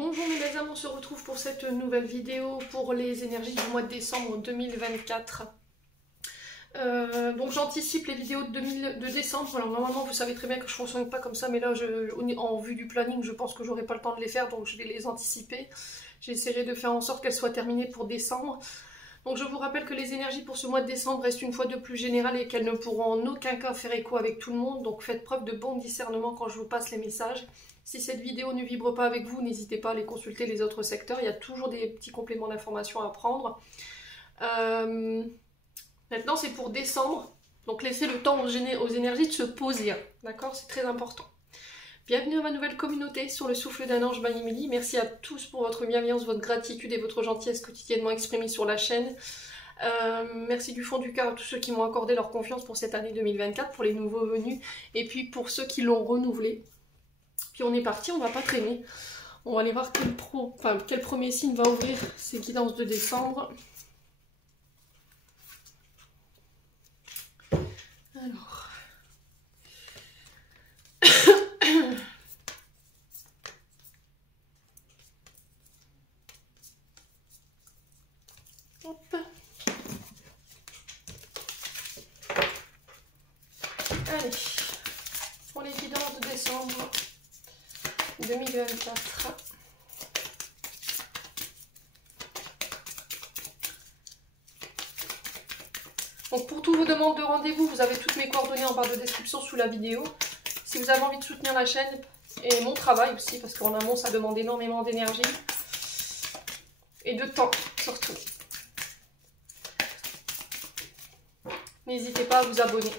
Bonjour mes belles âmes, on se retrouve pour cette nouvelle vidéo pour les énergies du mois de décembre 2024. Donc j'anticipe les vidéos de décembre. Alors normalement vous savez très bien que je ne fonctionne pas comme ça, mais là en vue du planning je pense que j'aurai pas le temps de les faire, donc je vais les anticiper. J'essaierai de faire en sorte qu'elles soient terminées pour décembre. Donc je vous rappelle que les énergies pour ce mois de décembre restent une fois de plus générales et qu'elles ne pourront en aucun cas faire écho avec tout le monde. Donc faites preuve de bon discernement quand je vous passe les messages. Si cette vidéo ne vibre pas avec vous, n'hésitez pas à aller consulter les autres secteurs. Il y a toujours des petits compléments d'information à prendre. Maintenant c'est pour décembre. Donc laissez le temps aux énergies de se poser. D'accord? C'est très important. Bienvenue à ma nouvelle communauté sur le souffle d'un ange by Emily. Merci à tous pour votre bienveillance, votre gratitude et votre gentillesse quotidiennement exprimée sur la chaîne. Merci du fond du cœur à tous ceux qui m'ont accordé leur confiance pour cette année 2024, pour les nouveaux venus et puis pour ceux qui l'ont renouvelé. Puis on est parti, on va pas traîner. On va aller voir quel premier signe va ouvrir ces guidances de décembre. Alors... Hop. Allez, pour les guidances de décembre 2024. Donc pour toutes vos demandes de rendez-vous, vous avez toutes mes coordonnées en barre de description sous la vidéo. Si vous avez envie de soutenir la chaîne et mon travail aussi, parce qu'en amont ça demande énormément d'énergie et de temps surtout. N'hésitez pas à vous abonner.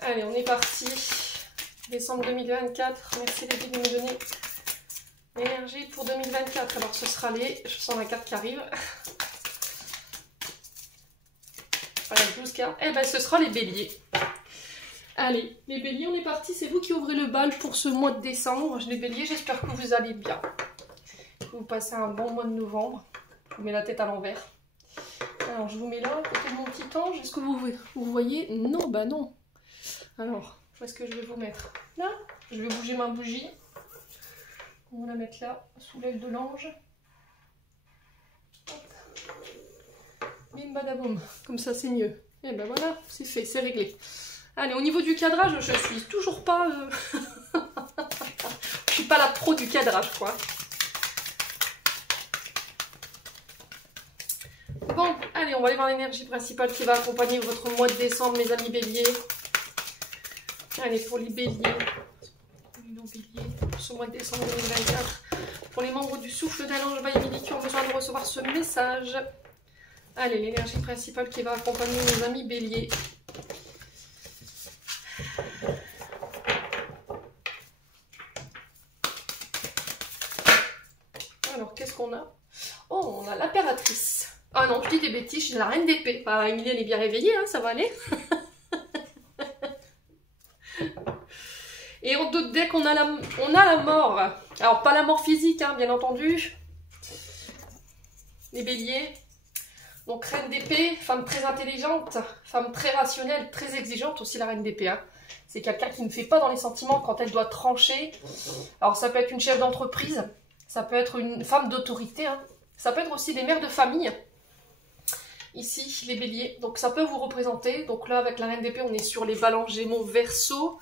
Allez, on est parti. Décembre 2024. Merci les guides de me donner l'énergie pour 2024. Alors ce sera les... Je sens la carte qui arrive. Voilà, 12 cartes. Eh ben ce sera les béliers. Allez, les béliers, on est parti. C'est vous qui ouvrez le bal pour ce mois de décembre. Les béliers, j'espère que vous allez bien. Que vous passez un bon mois de novembre. Je vous mets la tête à l'envers. Alors je vous mets là, à côté de mon petit ange. Est-ce que vous voyez? Non, bah non. Alors, où est-ce que je vais vous mettre? Là, je vais bouger ma bougie. On va la mettre là, sous l'aile de l'ange. Bim badaboum, comme ça c'est mieux. Et ben voilà, c'est fait, c'est réglé. Allez, au niveau du cadrage, je suis toujours pas... je suis pas la pro du cadrage, quoi. Bon, allez, on va aller voir l'énergie principale qui va accompagner votre mois de décembre, mes amis béliers. Allez, pour les béliers, ce mois de décembre 2024, pour les membres du souffle d'un ange by Emily qui ont besoin de recevoir ce message. Allez, l'énergie principale qui va accompagner mes amis béliers. Alors, qu'est-ce qu'on a? Oh, on a l'impératrice. Ah non, je dis des bêtises, j'ai la reine d'épée. Bah, Emily, elle est bien réveillée, hein, ça va aller. Et on doute dès qu'on a la mort. Alors, pas la mort physique, hein, bien entendu. Les béliers. Donc, reine d'épée, femme très intelligente, femme très rationnelle, très exigeante aussi, la reine d'épée. Hein. C'est quelqu'un qui ne fait pas dans les sentiments quand elle doit trancher. Alors, ça peut être une chef d'entreprise, ça peut être une femme d'autorité, hein. Ça peut être aussi des mères de famille. Ici, les béliers. Donc, ça peut vous représenter. Donc là, avec la reine d'épée, on est sur les balances, gémeaux, verseau.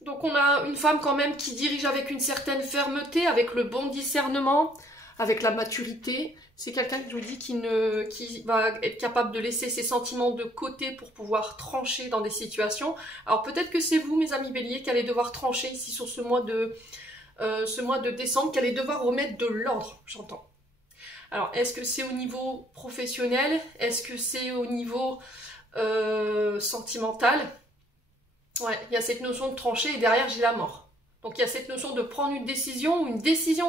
Donc on a une femme quand même qui dirige avec une certaine fermeté, avec le bon discernement, avec la maturité. C'est quelqu'un, je vous dis, qui va être capable de laisser ses sentiments de côté pour pouvoir trancher dans des situations. Alors peut-être que c'est vous, mes amis béliers, qui allez devoir trancher ici sur ce mois de décembre, qui allez devoir remettre de l'ordre, j'entends. Alors est-ce que c'est au niveau professionnel? Est-ce que c'est au niveau sentimental? Ouais, il y a cette notion de trancher et derrière j'ai la mort. Donc il y a cette notion de prendre une décision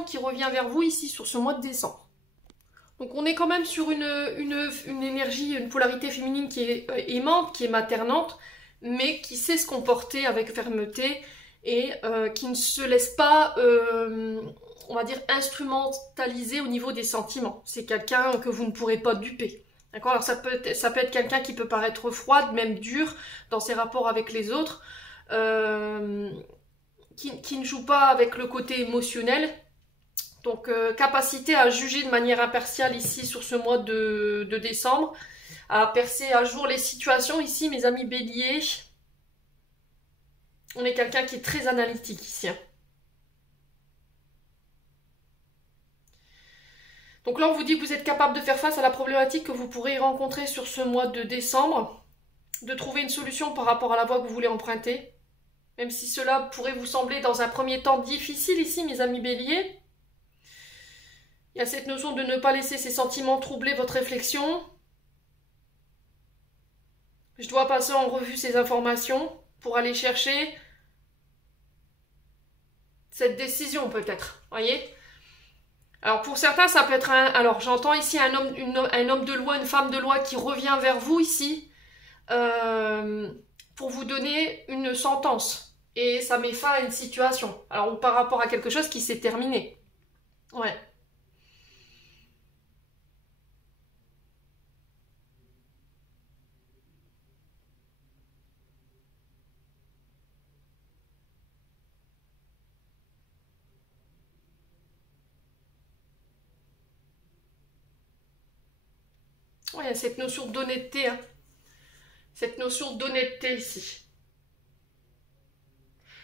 qui revient vers vous ici sur ce mois de décembre. Donc on est quand même sur une énergie, une polarité féminine qui est aimante, qui est maternante, mais qui sait se comporter avec fermeté et qui ne se laisse pas, on va dire, instrumentaliser au niveau des sentiments. C'est quelqu'un que vous ne pourrez pas duper. D'accord? Alors ça peut être quelqu'un qui peut paraître froide, même dur dans ses rapports avec les autres, qui ne joue pas avec le côté émotionnel. Donc, capacité à juger de manière impartiale ici sur ce mois de décembre, à percer à jour les situations ici, mes amis béliers. On est quelqu'un qui est très analytique ici. Donc là, on vous dit que vous êtes capable de faire face à la problématique que vous pourrez rencontrer sur ce mois de décembre, de trouver une solution par rapport à la voie que vous voulez emprunter, même si cela pourrait vous sembler dans un premier temps difficile ici, mes amis béliers. Il y a cette notion de ne pas laisser ces sentiments troubler votre réflexion. Je dois passer en revue ces informations pour aller chercher cette décision peut-être, voyez. Alors pour certains, ça peut être un... Alors j'entends ici un homme de loi, une femme de loi qui revient vers vous ici pour vous donner une sentence. Et ça met fin à une situation. Alors par rapport à quelque chose qui s'est terminé. Ouais. Ouais, il y a cette notion d'honnêteté, hein. Cette notion d'honnêteté ici.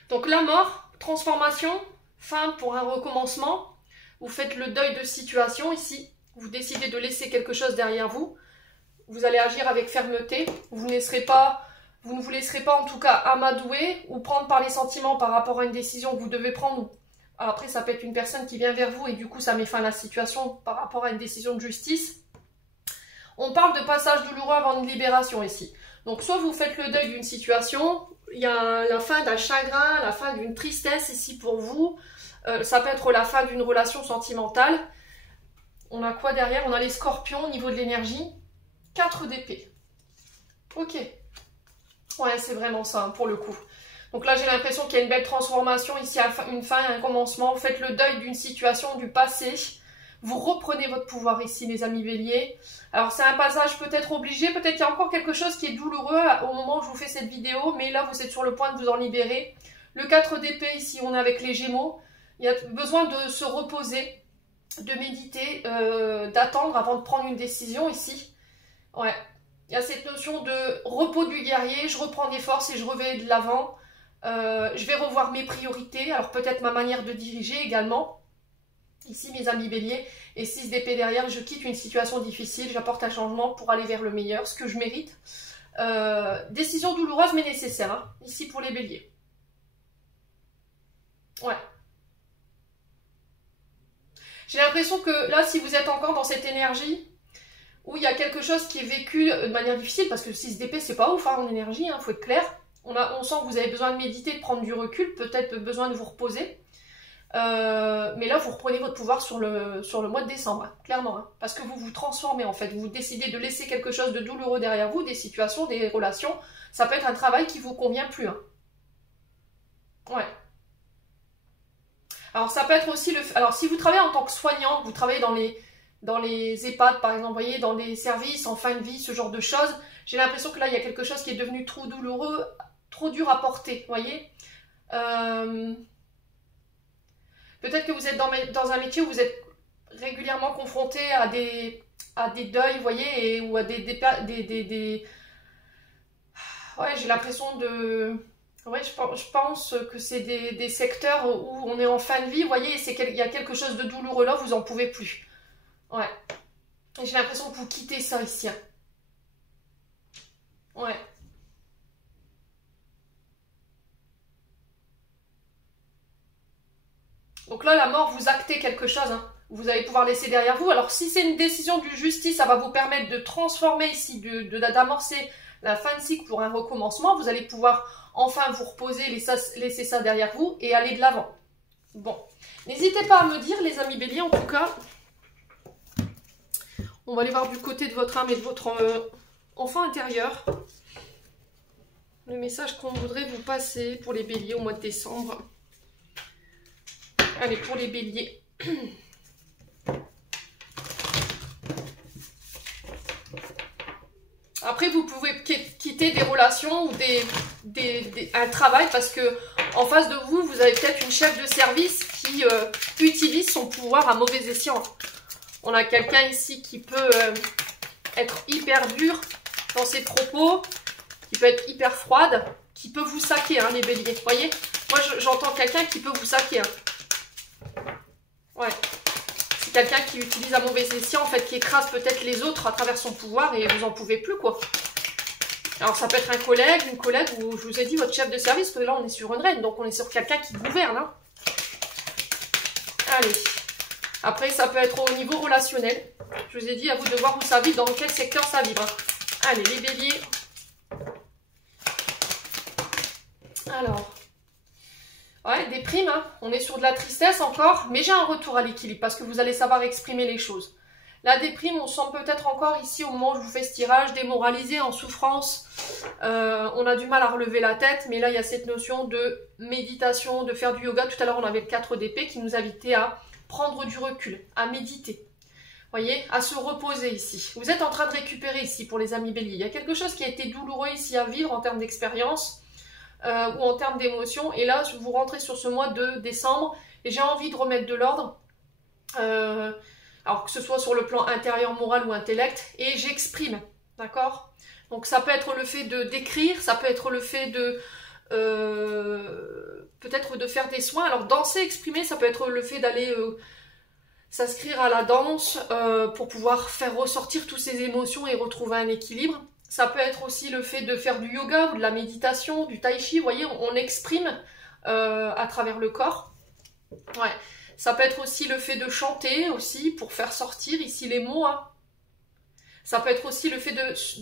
Donc la mort, transformation, fin pour un recommencement. Vous faites le deuil de situation ici. Vous décidez de laisser quelque chose derrière vous. Vous allez agir avec fermeté. Vous ne vous laisserez pas en tout cas amadouer ou prendre par les sentiments par rapport à une décision que vous devez prendre. Alors après, ça peut être une personne qui vient vers vous et du coup, ça met fin à la situation par rapport à une décision de justice. On parle de passage douloureux avant une libération ici. Donc soit vous faites le deuil d'une situation, il y a la fin d'un chagrin, la fin d'une tristesse ici pour vous. Ça peut être la fin d'une relation sentimentale. On a quoi derrière? On a les scorpions au niveau de l'énergie. 4 d'épée. Ok. Ouais, c'est vraiment ça, hein, pour le coup. Donc là, j'ai l'impression qu'il y a une belle transformation ici, une fin et un commencement. Vous faites le deuil d'une situation, du passé. Vous reprenez votre pouvoir ici, les amis béliers. Alors, c'est un passage peut-être obligé. Peut-être qu'il y a encore quelque chose qui est douloureux au moment où je vous fais cette vidéo. Mais là, vous êtes sur le point de vous en libérer. Le 4 d'épée, ici, on est avec les Gémeaux. Il y a besoin de se reposer, de méditer, d'attendre avant de prendre une décision ici. Ouais. Il y a cette notion de repos du guerrier. Je reprends des forces et je reviens de l'avant. Je vais revoir mes priorités. Alors, peut-être ma manière de diriger également. Ici, mes amis béliers, et 6 d'épée derrière, je quitte une situation difficile, j'apporte un changement pour aller vers le meilleur, ce que je mérite. Décision douloureuse mais nécessaire, hein, ici pour les béliers. Ouais. J'ai l'impression que là, si vous êtes encore dans cette énergie, où il y a quelque chose qui est vécu de manière difficile, parce que 6 d'épée, c'est pas ouf hein, en énergie, hein, faut être clair. On sent que vous avez besoin de méditer, de prendre du recul, peut-être besoin de vous reposer. Mais là, vous reprenez votre pouvoir sur le mois de décembre, hein, clairement. Hein, parce que vous vous transformez, en fait. Vous décidez de laisser quelque chose de douloureux derrière vous, des situations, des relations. Ça peut être un travail qui vous convient plus. Hein. Ouais. Alors, ça peut être aussi Alors, si vous travaillez en tant que soignant, vous travaillez dans les EHPAD, par exemple, vous voyez, dans des services en fin de vie, ce genre de choses, j'ai l'impression que là, il y a quelque chose qui est devenu trop douloureux, trop dur à porter, vous voyez. Peut-être que vous êtes dans un métier où vous êtes régulièrement confronté à des deuils, vous voyez, ou à Ouais, j'ai l'impression de... Ouais, je pense que c'est des secteurs où on est en fin de vie, vous voyez, il y a quelque chose de douloureux là, vous en pouvez plus. Ouais. Et j'ai l'impression que vous quittez ça ici. Hein. Ouais. Donc là, la mort, vous actez quelque chose. Hein. Vous allez pouvoir laisser derrière vous. Alors, si c'est une décision de justice, ça va vous permettre de transformer ici, d'amorcer la fin de cycle pour un recommencement. Vous allez pouvoir enfin vous reposer, laisser ça derrière vous et aller de l'avant. Bon. N'hésitez pas à me dire, les amis béliers, en tout cas. On va aller voir du côté de votre âme et de votre enfant intérieur. Le message qu'on voudrait vous passer pour les béliers au mois de décembre. Allez, pour les béliers. Après, vous pouvez quitter des relations ou un travail parce que en face de vous, vous avez peut-être une chef de service qui utilise son pouvoir à mauvais escient. On a quelqu'un ici qui peut être hyper dur dans ses propos, qui peut être hyper froide, qui peut vous saquer, hein, les béliers. Vous voyez? Moi, j'entends quelqu'un qui peut vous saquer. Hein. Ouais. C'est quelqu'un qui utilise à mauvais escient, en fait, qui écrase peut-être les autres à travers son pouvoir et vous en pouvez plus, quoi. Alors, ça peut être un collègue, une collègue, ou je vous ai dit, votre chef de service, parce que là, on est sur une reine, donc on est sur quelqu'un qui gouverne. Hein. Allez. Après, ça peut être au niveau relationnel. Je vous ai dit, à vous de voir où ça vibre, dans quel secteur ça vibre. Allez, les béliers. Alors. Ouais, des primes, hein. On est sur de la tristesse encore, mais j'ai un retour à l'équilibre, parce que vous allez savoir exprimer les choses. La déprime, on sent peut-être encore ici, au moment où je vous fais ce tirage, démoralisé, en souffrance. On a du mal à relever la tête, mais là, il y a cette notion de méditation, de faire du yoga. Tout à l'heure, on avait le 4 d'épée qui nous invitait à prendre du recul, à méditer. Voyez, à se reposer ici. Vous êtes en train de récupérer ici pour les amis béliers. Il y a quelque chose qui a été douloureux ici à vivre en termes d'expérience ou en termes d'émotion. Et là, vous rentrez sur ce mois de décembre et j'ai envie de remettre de l'ordre. Alors que ce soit sur le plan intérieur, moral ou intellect. Et j'exprime, d'accord? Donc ça peut être le fait de d'écrire, ça peut être le fait de... peut-être de faire des soins. Alors danser, exprimer, ça peut être le fait d'aller... s'inscrire à la danse pour pouvoir faire ressortir toutes ces émotions et retrouver un équilibre. Ça peut être aussi le fait de faire du yoga ou de la méditation, du tai chi. Vous voyez, on exprime à travers le corps. Ouais. Ça peut être aussi le fait de chanter aussi pour faire sortir ici les mots. Hein. Ça peut être aussi le fait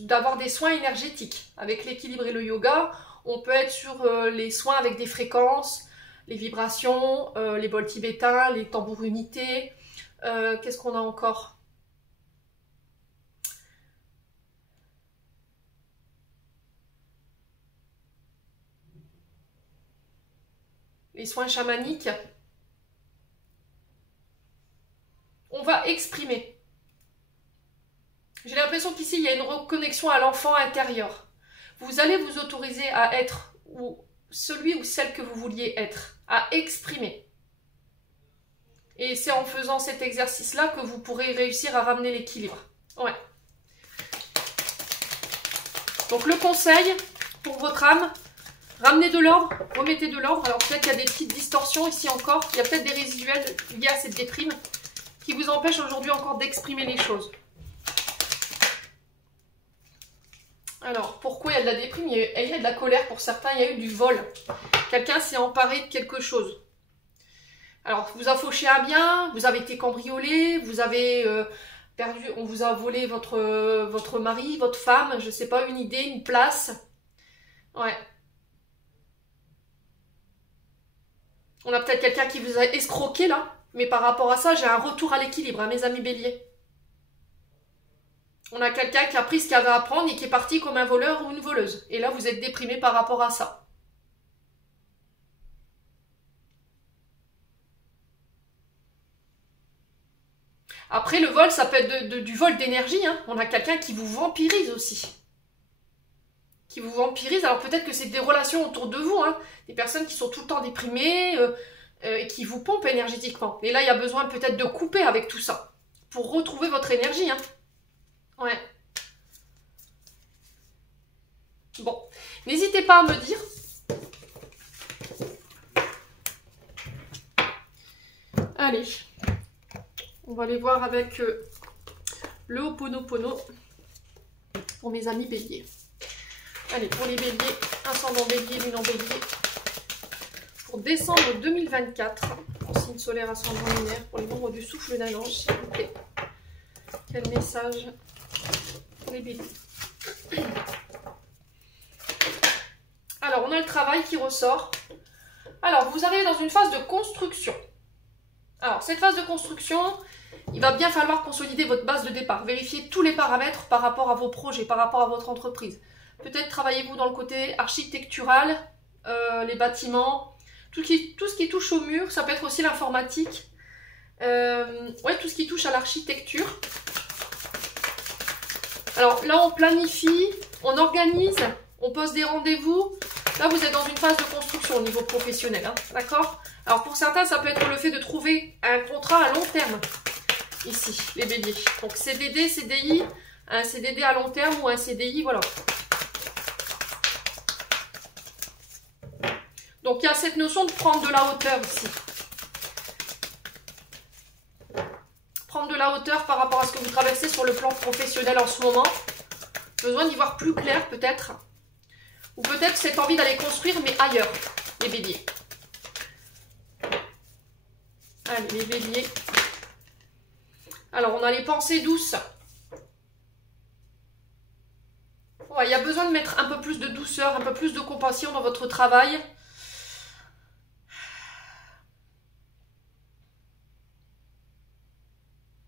d'avoir des soins énergétiques. Avec l'équilibre et le yoga, on peut être sur les soins avec des fréquences, les vibrations, les bols tibétains, les tambours unités. Qu'est-ce qu'on a encore? Les soins chamaniques. On va exprimer. J'ai l'impression qu'ici, il y a une reconnexion à l'enfant intérieur. Vous allez vous autoriser à être celui ou celle que vous vouliez être, à exprimer. Et c'est en faisant cet exercice-là que vous pourrez réussir à ramener l'équilibre. Ouais. Donc le conseil pour votre âme, ramenez de l'ordre, remettez de l'ordre. Alors peut-être qu'il y a des petites distorsions ici encore. Il y a peut-être des résiduels liés à cette déprime qui vous empêchent aujourd'hui encore d'exprimer les choses. Alors, pourquoi il y a de la déprime? Il y a de la colère pour certains, il y a eu du vol. Quelqu'un s'est emparé de quelque chose. Alors, vous a fauché un bien, vous avez été cambriolé, vous avez perdu, on vous a volé votre mari, votre femme, je sais pas, une idée, une place. Ouais. On a peut-être quelqu'un qui vous a escroqué là, mais par rapport à ça, j'ai un retour à l'équilibre, hein, mes amis béliers. On a quelqu'un qui a pris ce qu'il avait à prendre et qui est parti comme un voleur ou une voleuse. Et là, vous êtes déprimé par rapport à ça. Après, le vol, ça peut être du vol d'énergie. Hein. On a quelqu'un qui vous vampirise aussi. Qui vous vampirise. Alors peut-être que c'est des relations autour de vous. Hein. Des personnes qui sont tout le temps déprimées et qui vous pompent énergétiquement. Et là, il y a besoin peut-être de couper avec tout ça. Pour retrouver votre énergie. Hein. Ouais. Bon. N'hésitez pas à me dire. Allez. On va aller voir avec le Ho'oponopono pour mes amis béliers. Allez, pour les béliers, ascendant bélier, lune en bélier. Pour décembre 2024, en signe solaire, ascendant lunaire, pour les membres du souffle d'un ange, s'il vous plaît. Quel message pour les béliers? Alors, on a le travail qui ressort. Alors, vous arrivez dans une phase de construction. Alors, cette phase de construction, il va bien falloir consolider votre base de départ. Vérifier tous les paramètres par rapport à vos projets, par rapport à votre entreprise. Peut-être travaillez-vous dans le côté architectural, les bâtiments, tout ce qui touche au mur. Ça peut être aussi l'informatique. Ouais, tout ce qui touche à l'architecture. Alors là, on planifie, on organise, on pose des rendez-vous. Là, vous êtes dans une phase de construction au niveau professionnel, hein, d'accord? Alors, pour certains, ça peut être le fait de trouver un contrat à long terme, ici, les béliers. Donc, CDD, CDI, un CDD à long terme ou un CDI, voilà. Donc, il y a cette notion de prendre de la hauteur ici. Prendre de la hauteur par rapport à ce que vous traversez sur le plan professionnel en ce moment. Besoin d'y voir plus clair, peut-être. Ou peut-être cette envie d'aller construire, mais ailleurs, les béliers. Allez, les béliers. Alors, on a les pensées douces. Ouais, il y a besoin de mettre un peu plus de douceur, un peu plus de compassion dans votre travail.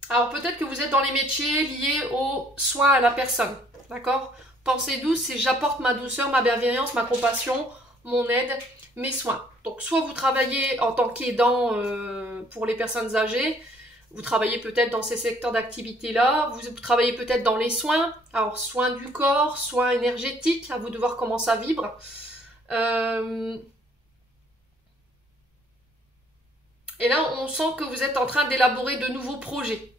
Alors, peut-être que vous êtes dans les métiers liés aux soins à la personne. D'accord? Pensée douce, c'est j'apporte ma douceur, ma bienveillance, ma compassion, mon aide, mes soins. Donc, soit vous travaillez en tant qu'aidant pour les personnes âgées, vous travaillez peut-être dans ces secteurs d'activité-là, vous travaillez peut-être dans les soins, alors soins du corps, soins énergétiques, à vous de voir comment ça vibre. Et là, on sent que vous êtes en train d'élaborer de nouveaux projets.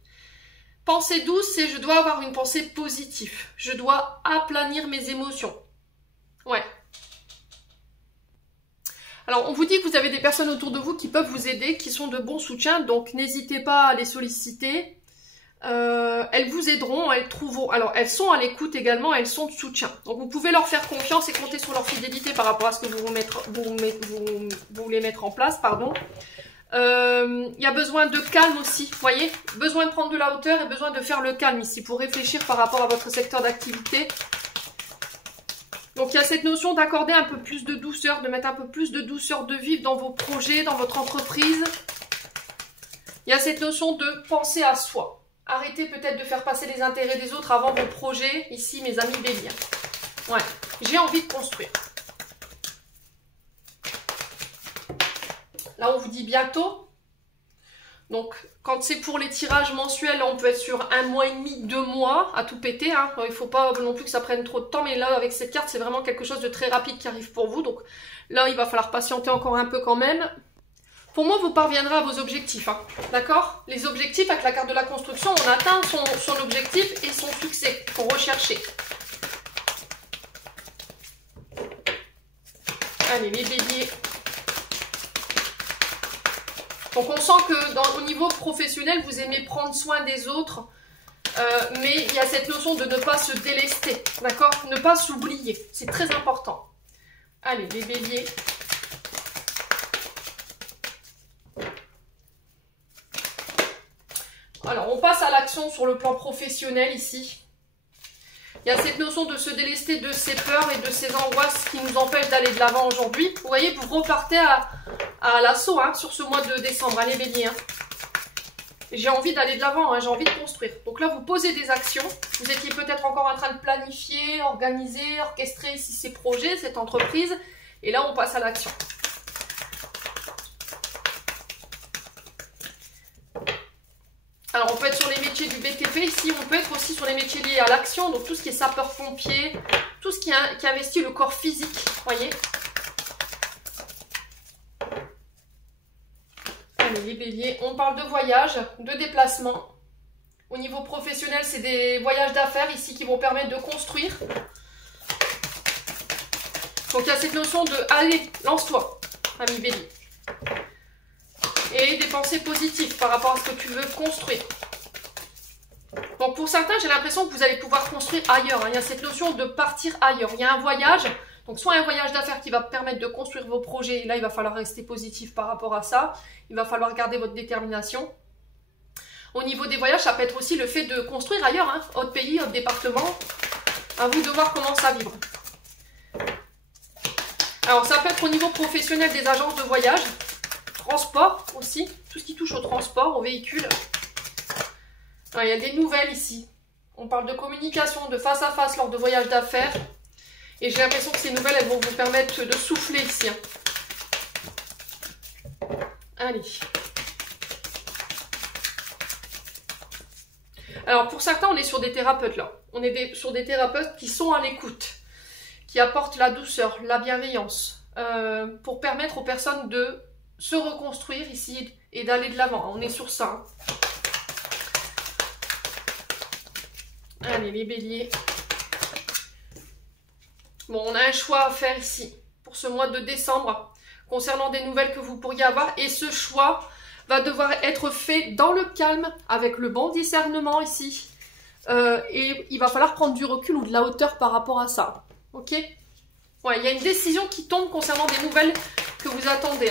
Pensée douce, c'est je dois avoir une pensée positive. Je dois aplanir mes émotions. Ouais. Alors, on vous dit que vous avez des personnes autour de vous qui peuvent vous aider, qui sont de bons soutiens, donc n'hésitez pas à les solliciter. Elles vous aideront, elles trouveront. Alors, elles sont à l'écoute également, elles sont de soutien. Donc, vous pouvez leur faire confiance et compter sur leur fidélité par rapport à ce que vous voulez mettre en place, pardon. Il y a besoin de calme aussi, vous voyez, besoin de prendre de la hauteur et besoin de faire le calme ici pour réfléchir par rapport à votre secteur d'activité. Donc il y a cette notion d'accorder un peu plus de douceur, de mettre un peu plus de douceur de vivre dans vos projets, dans votre entreprise. Il y a cette notion de penser à soi. Arrêtez peut-être de faire passer les intérêts des autres avant vos projets, ici mes amis béliers. Ouais, j'ai envie de construire. Là, on vous dit bientôt. Donc, quand c'est pour les tirages mensuels, on peut être sur 1 mois et demi, 2 mois à tout péter. Hein. Il ne faut pas non plus que ça prenne trop de temps. Mais là, avec cette carte, c'est vraiment quelque chose de très rapide qui arrive pour vous. Donc là, il va falloir patienter encore un peu quand même. Pour moi, vous parviendrez à vos objectifs. Hein. D'accord? Les objectifs, avec la carte de la construction, on atteint son objectif et son succès qu'on recherchait. Allez, les béliers. Donc on sent que au niveau professionnel, vous aimez prendre soin des autres, mais il y a cette notion de ne pas se délester, d'accord? Ne pas s'oublier, c'est très important. Allez, les béliers. Alors, on passe à l'action sur le plan professionnel ici. Il y a cette notion de se délester de ses peurs et de ses angoisses qui nous empêchent d'aller de l'avant aujourd'hui. Vous voyez, vous repartez à l'assaut hein, sur ce mois de décembre, allez bélier. Hein. J'ai envie d'aller de l'avant, hein, j'ai envie de construire. Donc là, vous posez des actions. Vous étiez peut-être encore en train de planifier, organiser, orchestrer ici ces projets, cette entreprise. Et là, on passe à l'action. Alors, on peut être sur les métiers du BTP ici, on peut être aussi sur les métiers liés à l'action, donc tout ce qui est sapeur-pompier, tout ce qui investit le corps physique, vous voyez. Allez, les béliers, on parle de voyage, de déplacement. Au niveau professionnel, c'est des voyages d'affaires ici qui vont permettre de construire. Donc, il y a cette notion de « allez, lance-toi », ami bélier. Et des pensées positives par rapport à ce que tu veux construire. Donc pour certains, j'ai l'impression que vous allez pouvoir construire ailleurs. Hein. Il y a cette notion de partir ailleurs. Il y a un voyage, donc soit un voyage d'affaires qui va permettre de construire vos projets. Et là, il va falloir rester positif par rapport à ça. Il va falloir garder votre détermination. Au niveau des voyages, ça peut être aussi le fait de construire ailleurs. Hein. Autre pays, autre département. À vous de voir comment ça vibre. Alors ça peut être au niveau professionnel des agences de voyage. Transport aussi, tout ce qui touche au transport, au véhicule. Il y a des nouvelles ici. On parle de communication, de face à face lors de voyages d'affaires. Et j'ai l'impression que ces nouvelles, elles vont vous permettre de souffler ici. Allez. Alors pour certains, on est sur des thérapeutes là. On est sur des thérapeutes qui sont à l'écoute. qui apporte la douceur, la bienveillance, pour permettre aux personnes de se reconstruire ici et d'aller de l'avant. On est sur ça. Allez, les béliers. Bon, on a un choix à faire ici pour ce mois de décembre concernant des nouvelles que vous pourriez avoir. Et ce choix va devoir être fait dans le calme, avec le bon discernement ici. Et il va falloir prendre du recul ou de la hauteur par rapport à ça. Ok? Ouais, il y a une décision qui tombe concernant des nouvelles que vous attendez.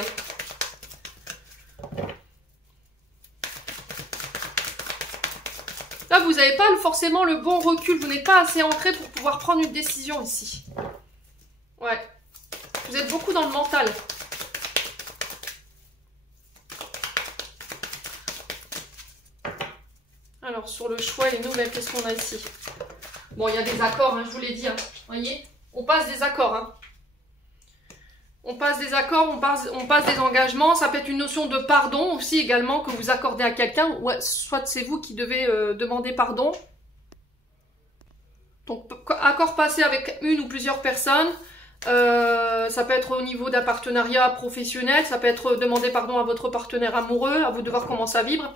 Là, vous n'avez pas forcément le bon recul. Vous n'êtes pas assez ancré pour pouvoir prendre une décision ici. Ouais. Vous êtes beaucoup dans le mental. Alors, sur le choix et les nouvelles, qu'est-ce qu'on a ici? Bon, il y a des accords, hein, je vous l'ai dit. Hein. Vous voyez? On passe des accords. Hein. On passe des accords, on passe des engagements. Ça peut être une notion de pardon aussi également que vous accordez à quelqu'un. Ou soit c'est vous qui devez demander pardon. Donc, accord passé avec une ou plusieurs personnes. Ça peut être au niveau d'un partenariat professionnel. Ça peut être demander pardon à votre partenaire amoureux. À vous de voir comment ça vibre.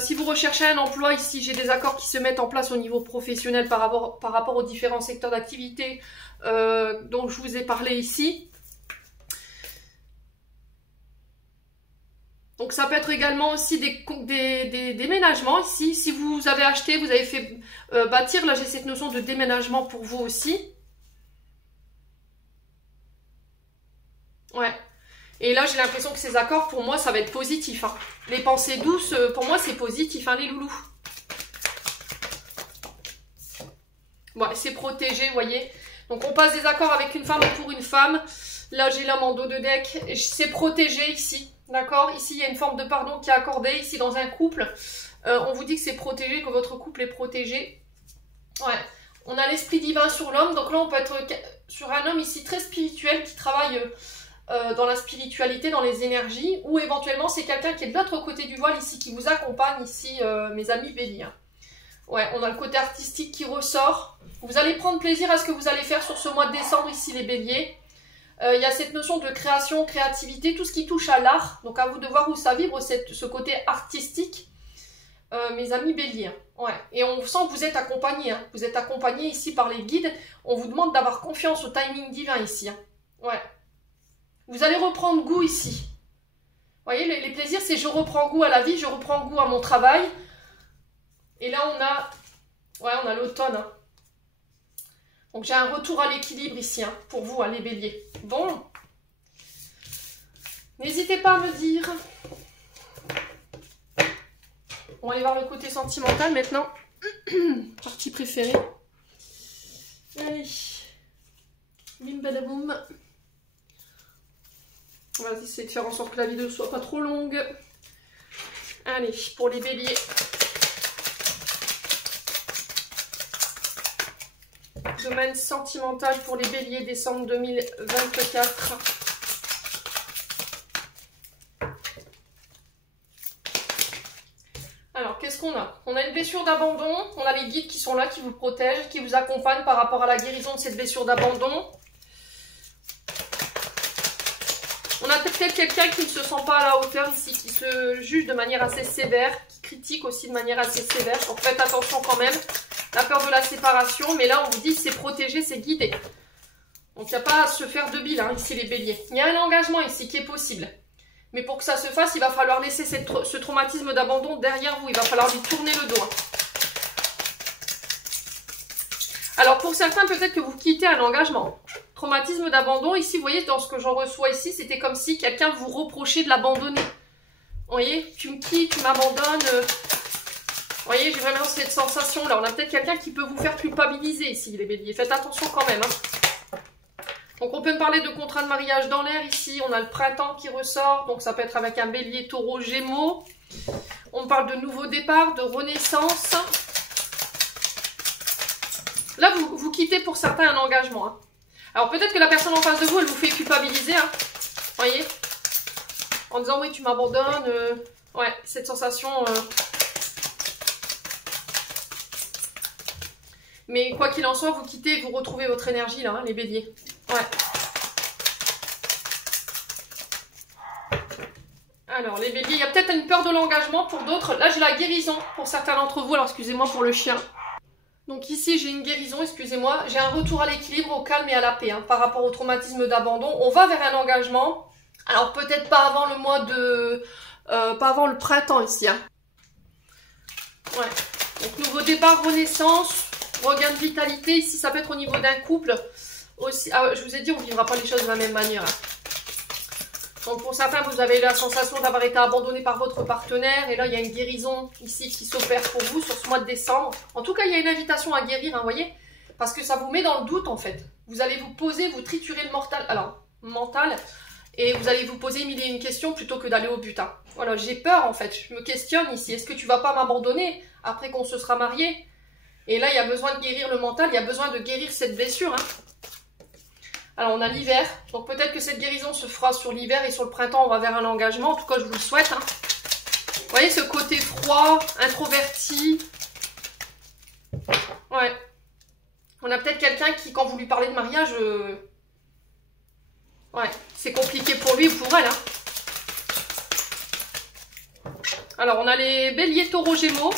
Si vous recherchez un emploi, ici j'ai des accords qui se mettent en place au niveau professionnel par rapport aux différents secteurs d'activité dont je vous ai parlé ici. Donc ça peut être également aussi des déménagements ici. Si vous avez acheté, vous avez fait bâtir, là j'ai cette notion de déménagement pour vous aussi. Ouais. Et là, j'ai l'impression que ces accords, pour moi, ça va être positif. Hein. Les pensées douces, pour moi, c'est positif, hein, les loulous. Ouais, c'est protégé, vous voyez. Donc, on passe des accords avec une femme pour une femme. Là, j'ai l'amando de deck. C'est protégé ici, d'accord? Ici, il y a une forme de pardon qui est accordée. Ici, dans un couple, on vous dit que c'est protégé, que votre couple est protégé. Ouais. On a l'esprit divin sur l'homme. Donc là, on peut être sur un homme ici très spirituel qui travaille... dans la spiritualité, dans les énergies, ou éventuellement c'est quelqu'un qui est de l'autre côté du voile ici, qui vous accompagne ici, mes amis béliers. Ouais, on a le côté artistique qui ressort. Vous allez prendre plaisir à ce que vous allez faire sur ce mois de décembre ici les béliers. Il y a cette notion de création, créativité, tout ce qui touche à l'art. Donc à vous de voir où ça vibre, ce côté artistique, mes amis béliers. Ouais. Et on sent que vous êtes accompagnés. Hein. Vous êtes accompagnés ici par les guides. On vous demande d'avoir confiance au timing divin ici. Hein. Ouais. Vous allez reprendre goût ici. Vous voyez, les plaisirs, c'est je reprends goût à la vie, je reprends goût à mon travail. Et là, on a l'automne. Hein. Donc, j'ai un retour à l'équilibre ici, hein, pour vous, hein, les béliers. Bon. N'hésitez pas à me dire. On va aller voir le côté sentimental maintenant. Partie préférée. Allez. Bim badaboum. On va essayer de faire en sorte que la vidéo ne soit pas trop longue. Allez, pour les béliers. Domaine sentimental pour les béliers, décembre 2024. Alors, qu'est-ce qu'on a? On a une blessure d'abandon. On a les guides qui sont là, qui vous protègent, qui vous accompagnent par rapport à la guérison de cette blessure d'abandon. On a peut-être quelqu'un qui ne se sent pas à la hauteur ici, qui se juge de manière assez sévère, qui critique aussi de manière assez sévère. Donc faites attention quand même. La peur de la séparation, mais là on vous dit c'est protégé, c'est guidé. Donc il n'y a pas à se faire de bile hein, ici les béliers. Il y a un engagement ici qui est possible. Mais pour que ça se fasse, il va falloir laisser ce traumatisme d'abandon derrière vous. Il va falloir lui tourner le dos. Alors pour certains, peut-être que vous quittez un engagement. Traumatisme d'abandon, ici, vous voyez, dans ce que j'en reçois ici, c'était comme si quelqu'un vous reprochait de l'abandonner. Vous voyez, tu me quittes, tu m'abandonnes. Vous voyez, j'ai vraiment cette sensation-là. On a peut-être quelqu'un qui peut vous faire culpabiliser ici, les béliers. Faites attention quand même. Hein. Donc, on peut me parler de contrat de mariage dans l'air ici. On a le printemps qui ressort. Donc, ça peut être avec un bélier, taureau, gémeaux. On parle de nouveau départ, de renaissance. Là, vous quittez pour certains un engagement. Hein. Alors peut-être que la personne en face de vous, elle vous fait culpabiliser, hein. Vous voyez? En disant oui, tu m'abandonnes. Ouais, cette sensation. Mais quoi qu'il en soit, vous quittez et vous retrouvez votre énergie là, hein, les béliers. Ouais. Alors, les béliers, il y a peut-être une peur de l'engagement pour d'autres. Là, j'ai la guérison pour certains d'entre vous. Alors, excusez-moi pour le chien. Donc ici, j'ai une guérison, excusez-moi. J'ai un retour à l'équilibre, au calme et à la paix hein, par rapport au traumatisme d'abandon. On va vers un engagement. Alors, peut-être pas avant le mois de... pas avant le printemps ici. Hein. Ouais. Donc, nouveau départ, renaissance, regain de vitalité. Ici, ça peut être au niveau d'un couple. Aussi, ah, je vous ai dit, on ne vivra pas les choses de la même manière. Hein. Donc pour certains, vous avez la sensation d'avoir été abandonné par votre partenaire. Et là, il y a une guérison ici qui s'opère pour vous sur ce mois de décembre. En tout cas, il y a une invitation à guérir, vous voyez. Parce que ça vous met dans le doute, en fait. Vous allez vous poser, vous triturer le mental. Et vous allez vous poser mille et une questions plutôt que d'aller au but. Hein. Voilà, j'ai peur, en fait. Je me questionne ici. Est-ce que tu vas pas m'abandonner après qu'on se sera marié? Et là, il y a besoin de guérir le mental. Il y a besoin de guérir cette blessure, hein. Alors, on a l'hiver. Donc, peut-être que cette guérison se fera sur l'hiver et sur le printemps, on va vers un engagement. En tout cas, je vous le souhaite. Hein. Vous voyez ce côté froid, introverti. Ouais. On a peut-être quelqu'un qui, quand vous lui parlez de mariage, ouais, c'est compliqué pour lui ou pour elle. Hein. Alors, on a les béliers, taureaux, gémeaux.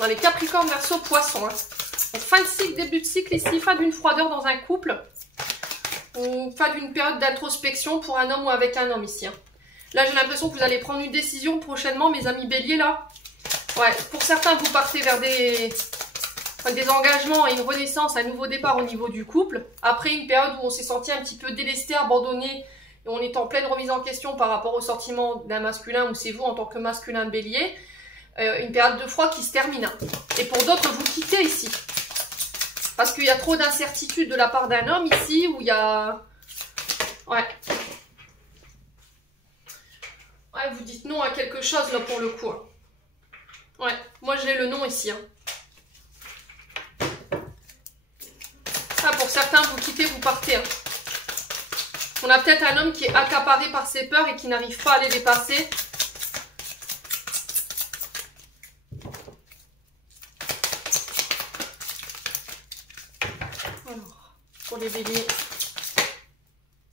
On a les capricornes, verseaux, poissons. Hein. Donc, fin de cycle, début de cycle ici, fin d'une froideur dans un couple. Ou fin d'une période d'introspection pour un homme ou avec un homme ici. Hein. Là, j'ai l'impression que vous allez prendre une décision prochainement, mes amis béliers, là. Ouais, pour certains, vous partez vers des engagements et une renaissance, un nouveau départ au niveau du couple. Après une période où on s'est senti un petit peu délesté, abandonné, et on est en pleine remise en question par rapport au sentiment d'un masculin, ou c'est vous en tant que masculin bélier. Une période de froid qui se termine. Hein. Et pour d'autres, vous quittez ici. Parce qu'il y a trop d'incertitude de la part d'un homme ici, où il y a... Ouais. Ouais, vous dites non à quelque chose, là, pour le coup. Ouais, moi, j'ai le non ici. Hein. Ah, pour certains, vous quittez, vous partez. Hein. On a peut-être un homme qui est accaparé par ses peurs et qui n'arrive pas à les dépasser. Pour les béliers.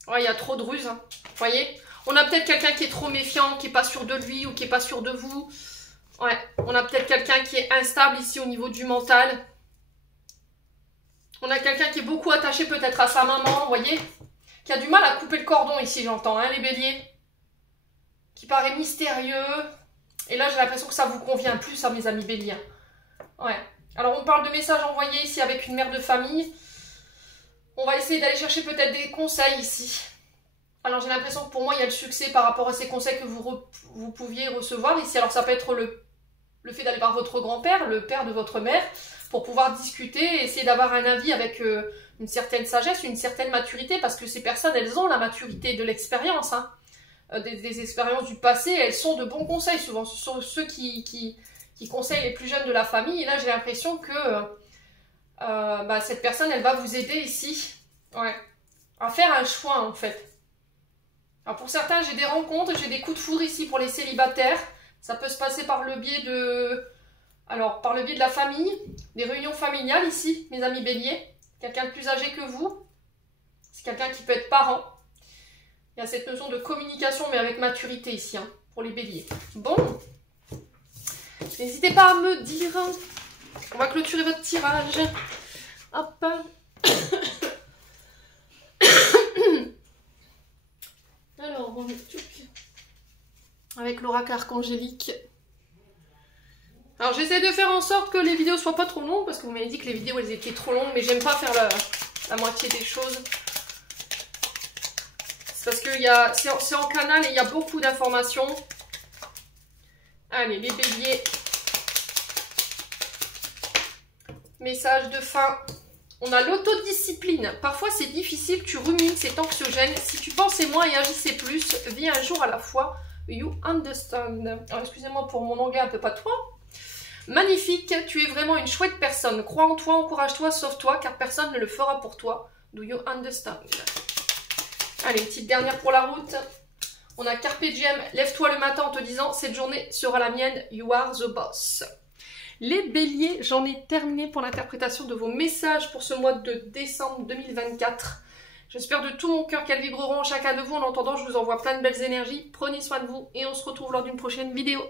Ouais, il y a trop de ruses. Hein. Vous voyez? On a peut-être quelqu'un qui est trop méfiant, qui n'est pas sûr de lui ou qui n'est pas sûr de vous. Ouais, on a peut-être quelqu'un qui est instable ici au niveau du mental. On a quelqu'un qui est beaucoup attaché peut-être à sa maman, vous voyez? Qui a du mal à couper le cordon ici, j'entends, hein, les béliers. Qui paraît mystérieux. Et là, j'ai l'impression que ça vous convient plus à mes amis béliers. Ouais. Alors, on parle de messages envoyés ici avec une mère de famille. On va essayer d'aller chercher peut-être des conseils ici. Alors j'ai l'impression que pour moi il y a le succès par rapport à ces conseils que vous pouviez recevoir ici. Alors ça peut être le fait d'aller voir votre grand-père, le père de votre mère, pour pouvoir discuter et essayer d'avoir un avis avec une certaine sagesse, une certaine maturité, parce que ces personnes, elles ont la maturité de l'expérience. Hein. Des expériences du passé, elles sont de bons conseils souvent. Ce sont ceux qui conseillent les plus jeunes de la famille. Et là j'ai l'impression que... cette personne, elle va vous aider ici, ouais, à faire un choix en fait. Alors pour certains, j'ai des rencontres, j'ai des coups de foudre ici pour les célibataires. Ça peut se passer par le biais de, par le biais de la famille, des réunions familiales ici, mes amis béliers. Quelqu'un de plus âgé que vous, c'est quelqu'un qui peut être parent. Il y a cette notion de communication, mais avec maturité ici, hein, pour les béliers. Bon, n'hésitez pas à me dire. On va clôturer votre tirage. Hop. Alors, on est avec l'oracle archangélique. Alors, j'essaie de faire en sorte que les vidéos soient pas trop longues, parce que vous m'avez dit que les vidéos, elles étaient trop longues, mais j'aime pas faire la moitié des choses. C'est parce que c'est en canal et il y a beaucoup d'informations. Allez, les béliers. Message de fin. On a l'autodiscipline. Parfois, c'est difficile, tu rumines, c'est anxiogène. Si tu pensais moins et agissais plus, vis un jour à la fois. You understand. Alors, excusez-moi pour mon anglais un peu patois. Magnifique, tu es vraiment une chouette personne. Crois en toi, encourage-toi, sauve-toi, car personne ne le fera pour toi. Do you understand? Allez, une petite dernière pour la route. On a Carpe Diem. Lève-toi le matin en te disant, cette journée sera la mienne. You are the boss. Les béliers, j'en ai terminé pour l'interprétation de vos messages pour ce mois de décembre 2024. J'espère de tout mon cœur qu'elles vibreront chacun de vous. En attendant, je vous envoie plein de belles énergies. Prenez soin de vous et on se retrouve lors d'une prochaine vidéo.